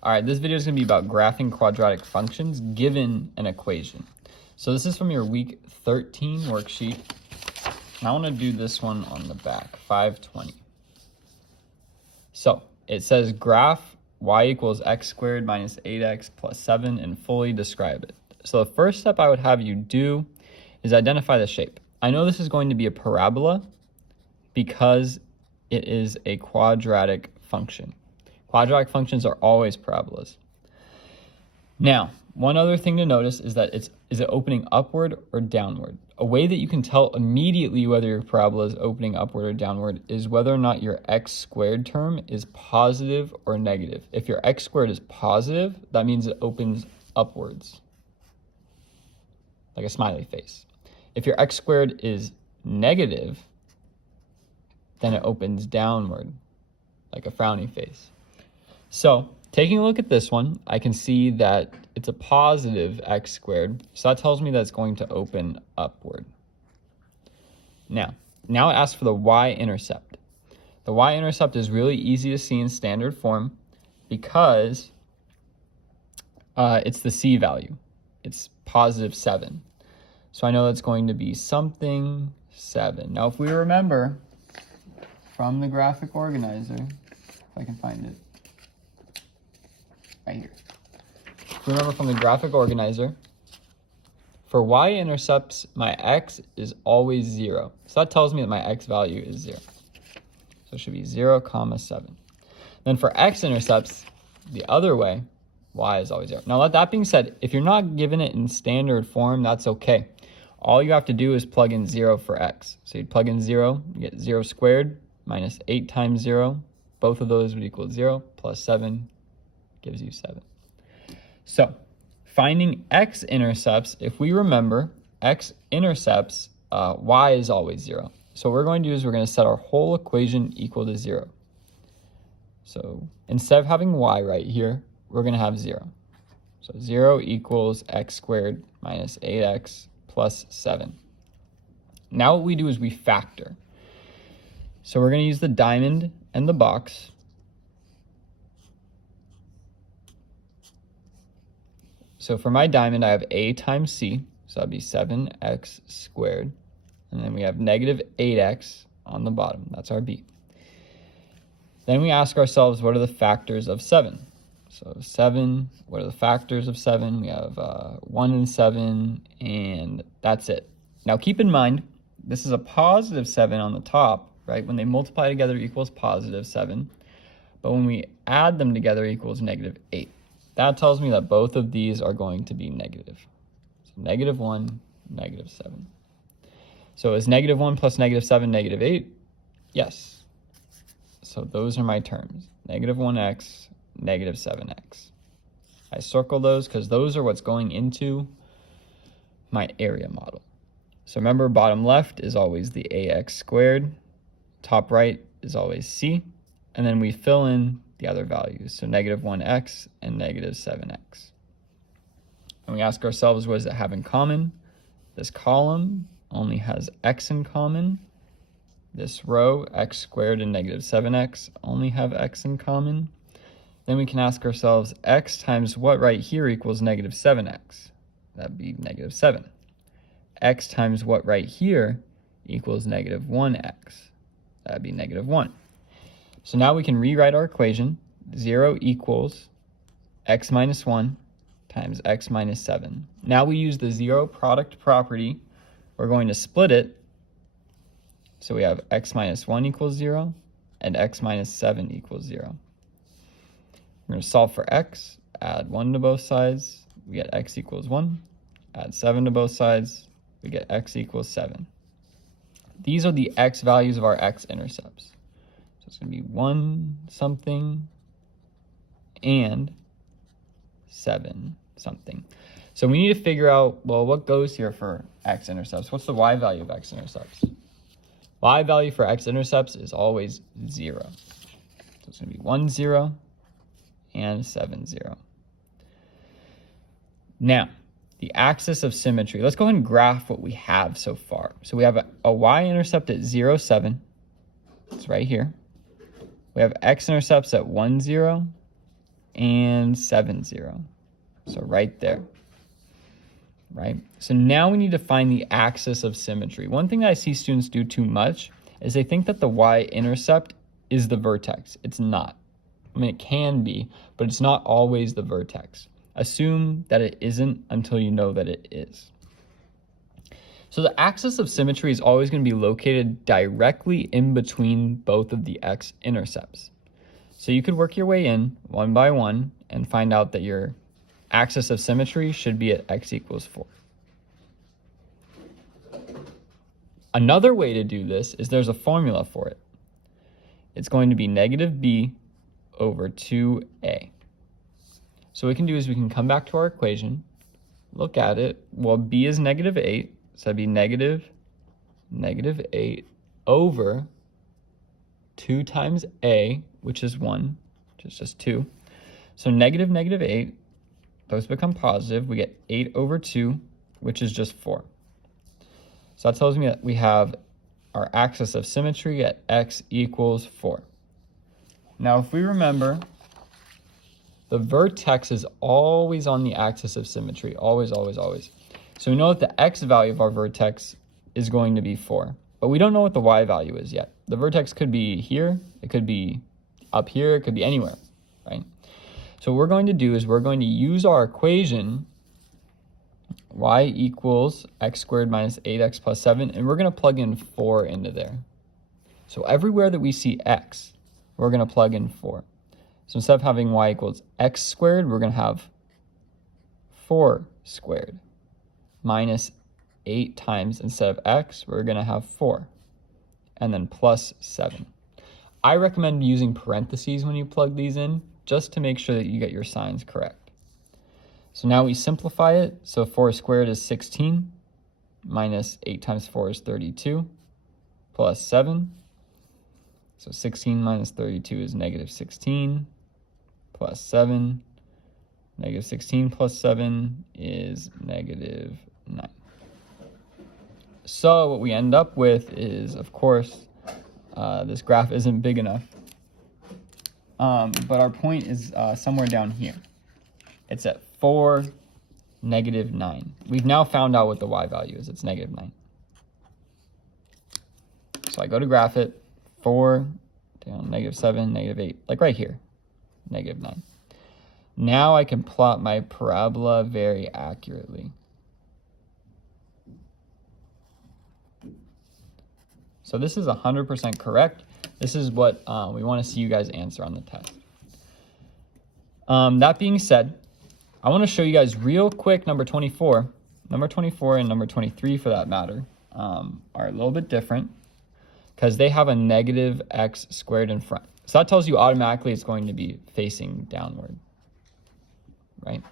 All right, this video is going to be about graphing quadratic functions given an equation. So this is from your week 13 worksheet. And I want to do this one on the back, 520. So it says graph y equals x squared minus 8x plus 7 and fully describe it. So the first step I would have you do is identify the shape. I know this is going to be a parabola because it is a quadratic function. Quadratic functions are always parabolas. Now, one other thing to notice is that is it opening upward or downward? A way that you can tell immediately whether your parabola is opening upward or downward is whether or not your x squared term is positive or negative. If your x squared is positive, that means it opens upwards, like a smiley face. If your x squared is negative, then it opens downward, like a frowny face. So taking a look at this one, I can see that it's a positive x squared. So that tells me that it's going to open upward. Now it asks for the y-intercept. The y-intercept is really easy to see in standard form because it's the c value. It's positive 7. So I know it's going to be something 7. Now if we remember from the graphic organizer, if I can find it, right here. Remember from the graphic organizer, for y-intercepts, my x is always 0. So that tells me that my x value is 0. So it should be 0, 7. Then for x-intercepts, the other way, y is always 0. Now, that being said, if you're not given it in standard form, that's okay. All you have to do is plug in 0 for x. So you'd plug in 0, you get 0 squared minus 8 times 0. Both of those would equal 0 plus 7 gives you 7. So finding x-intercepts, if we remember, x-intercepts, y is always 0. So what we're going to do is we're going to set our whole equation equal to 0. So instead of having y right here, we're going to have 0. So 0 equals x squared minus 8x plus 7. Now what we do is we factor. So we're going to use the diamond and the box. So for my diamond, I have a times c, so that'd be 7x squared. And then we have negative 8x on the bottom. That's our b. Then we ask ourselves, what are the factors of 7? So 7, what are the factors of 7? We have 1 and 7, and that's it. Now keep in mind, this is a positive 7 on the top, right? When they multiply together equals positive 7. But when we add them together equals negative 8. That tells me that both of these are going to be negative. So negative 1, negative 7. So is negative 1 plus negative 7 negative 8? Yes. So those are my terms. Negative 1x, negative 7x. I circle those because those are what's going into my area model. So remember, bottom left is always the ax squared. Top right is always c. And then we fill in the other values, so negative 1x and negative 7x. And we ask ourselves, what does it have in common? This column only has x in common. This row, x squared and negative 7x, only have x in common. Then we can ask ourselves, x times what right here equals negative 7x? That'd be negative 7. X times what right here equals negative 1x? That'd be negative 1. So now we can rewrite our equation. 0 equals x minus 1 times x minus 7. Now we use the zero product property. We're going to split it. So we have x minus 1 equals 0 and x minus 7 equals 0. We're going to solve for x, add 1 to both sides. We get x equals 1. Add 7 to both sides. We get x equals 7. These are the x values of our x-intercepts. It's going to be 1 something and 7 something. So we need to figure out, well, what goes here for x-intercepts? What's the y value of x-intercepts? Y value for x-intercepts is always 0. So it's going to be 1, 0 and 7, 0. Now, the axis of symmetry. Let's go ahead and graph what we have so far. So we have a y-intercept at 0, 7. It's right here. We have x-intercepts at 1, 0 and 7, 0. So right there, right? So now we need to find the axis of symmetry. One thing that I see students do too much is they think that the y-intercept is the vertex. It's not. I mean, it can be, but it's not always the vertex. Assume that it isn't until you know that it is. So the axis of symmetry is always going to be located directly in between both of the x-intercepts. So you could work your way in one by one and find out that your axis of symmetry should be at x equals 4. Another way to do this is there's a formula for it. It's going to be negative b over 2a. So what we can do is we can come back to our equation, look at it. Well, b is negative 8, so that'd be negative 8 over 2 times a, which is 1, which is just 2. So negative 8, those become positive. We get 8 over 2, which is just 4. So that tells me that we have our axis of symmetry at x equals 4. Now, if we remember, the vertex is always on the axis of symmetry, always, always, always. So we know that the x value of our vertex is going to be 4, but we don't know what the y value is yet. The vertex could be here, it could be up here, it could be anywhere, right? So what we're going to do is we're going to use our equation y equals x squared minus 8x plus 7, and we're going to plug in 4 into there. So everywhere that we see x, we're going to plug in 4. So instead of having y equals x squared, we're going to have 4 squared minus 8 times, instead of x, we're going to have 4, and then plus 7. I recommend using parentheses when you plug these in, just to make sure that you get your signs correct. So now we simplify it. So 4 squared is 16, minus 8 times 4 is 32, plus 7. So 16 minus 32 is negative 16, plus 7. Negative 16 plus 7 is negative 9. So what we end up with is, of course, this graph isn't big enough, but our point is somewhere down here. It's at 4, negative 9. We've now found out what the y value is. It's negative 9. So I go to graph it, 4, down, negative 7, negative 8, like right here, negative 9. Now I can plot my parabola very accurately. So this is 100% correct. This is what we want to see you guys answer on the test. That being said, I want to show you guys real quick number 24. Number 24 and number 23, for that matter, are a little bit different because they have a negative x squared in front. So that tells you automatically it's going to be facing downward, right?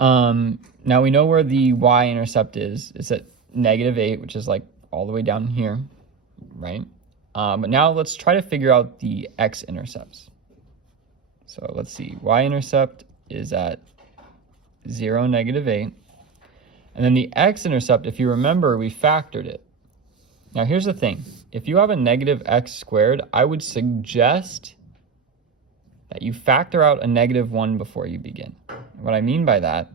Now we know where the y-intercept is. It's at negative 8, which is like all the way down here, right? But now let's try to figure out the x-intercepts. So let's see, y-intercept is at 0, negative 8. And then the x-intercept, if you remember, we factored it. Now here's the thing. If you have a negative x squared, I would suggest that you factor out a negative 1 before you begin. What I mean by that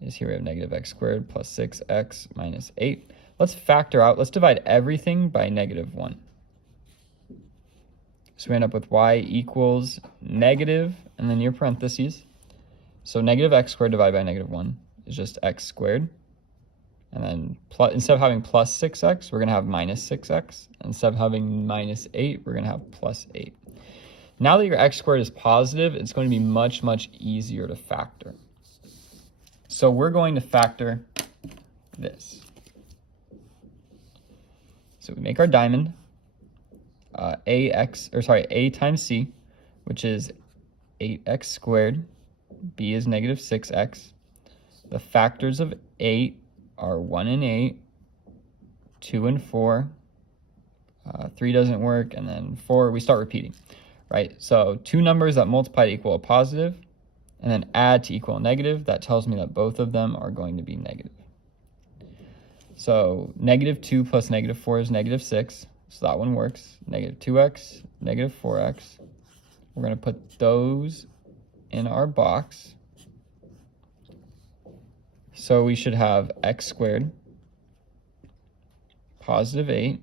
is here we have negative x squared plus 6x minus 8. Let's factor out, let's divide everything by negative 1. So we end up with y equals negative, and then your parentheses. So negative x squared divided by negative 1 is just x squared. And then instead of having plus 6x, we're going to have minus 6x. Instead of having minus 8, we're going to have plus 8. Now that your x squared is positive, it's going to be much, much easier to factor. So we're going to factor this. So we make our diamond, a times c, which is 8x squared. B is negative 6x. The factors of 8 are 1 and 8, 2 and 4, 3 doesn't work, and then 4, we start repeating, right? So two numbers that multiply to equal a positive, and then add to equal a negative. That tells me that both of them are going to be negative. So negative 2 plus negative 4 is negative 6, so that one works. Negative 2x, negative 4x, We're going to put those in our box. So we should have x squared, positive 8,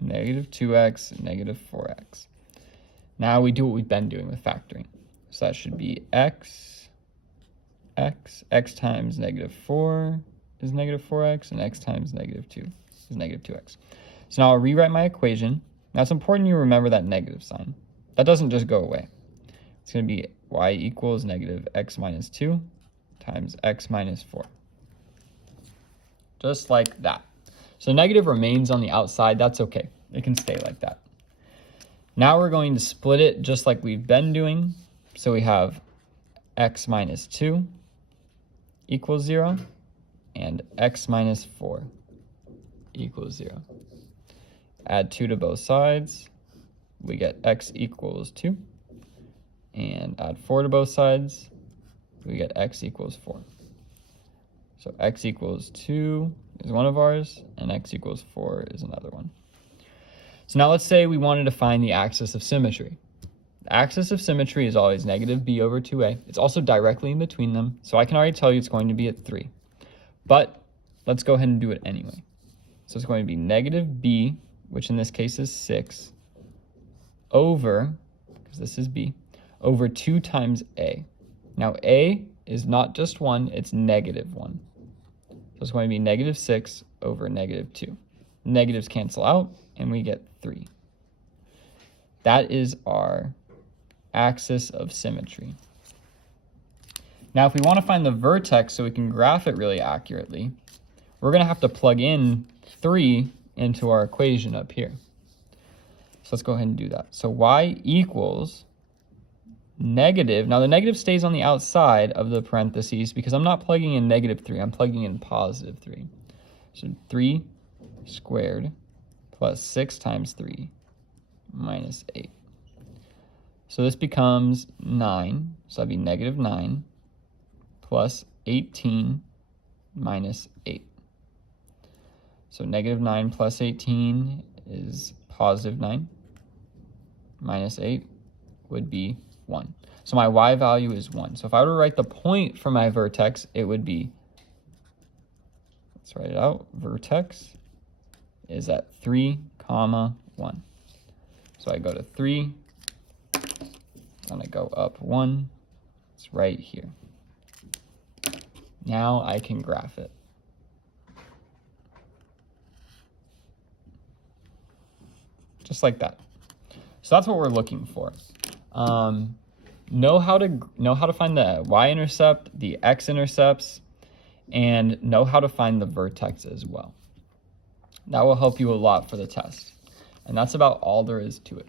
negative 2x, negative 4x. Now we do what we've been doing with factoring. So that should be x times negative 4 is negative 4x, and x times negative 2 is negative 2x. So now I'll rewrite my equation. Now it's important you remember that negative sign. That doesn't just go away. It's going to be y equals negative x minus 2 times x minus 4. Just like that. So negative remains on the outside. That's okay. It can stay like that. Now we're going to split it just like we've been doing. So we have x minus 2 equals 0 and x minus 4 equals 0. Add 2 to both sides. We get x equals 2. And add 4 to both sides. We get x equals 4. So x equals 2 is one of ours, and x equals 4 is another one. So now let's say we wanted to find the axis of symmetry. The axis of symmetry is always negative b over 2a. It's also directly in between them, so I can already tell you it's going to be at 3. But let's go ahead and do it anyway. So it's going to be negative b, which in this case is 6, over, because this is b, over 2 times a. Now a is not just 1, it's negative 1. So it's going to be negative 6 over negative 2. Negatives cancel out, and we get 3. That is our axis of symmetry. Now if we want to find the vertex so we can graph it really accurately, we're going to have to plug in 3 into our equation up here. So let's go ahead and do that. So y equals negative, now the negative stays on the outside of the parentheses because I'm not plugging in negative 3, I'm plugging in positive 3. So 3 squared plus 6 times 3 minus 8. So this becomes 9, so that'd be negative 9 plus 18 minus 8. So negative 9 plus 18 is positive 9, minus 8 would be 1. So my y value is 1. So if I were to write the point for my vertex, it would be, let's write it out, vertex is at 3, 1. So I go to 3, and I go up 1, it's right here. Now I can graph it. Just like that. So that's what we're looking for. Know how to find the y-intercept, the x-intercepts, and know how to find the vertex as well. That will help you a lot for the test. And that's about all there is to it.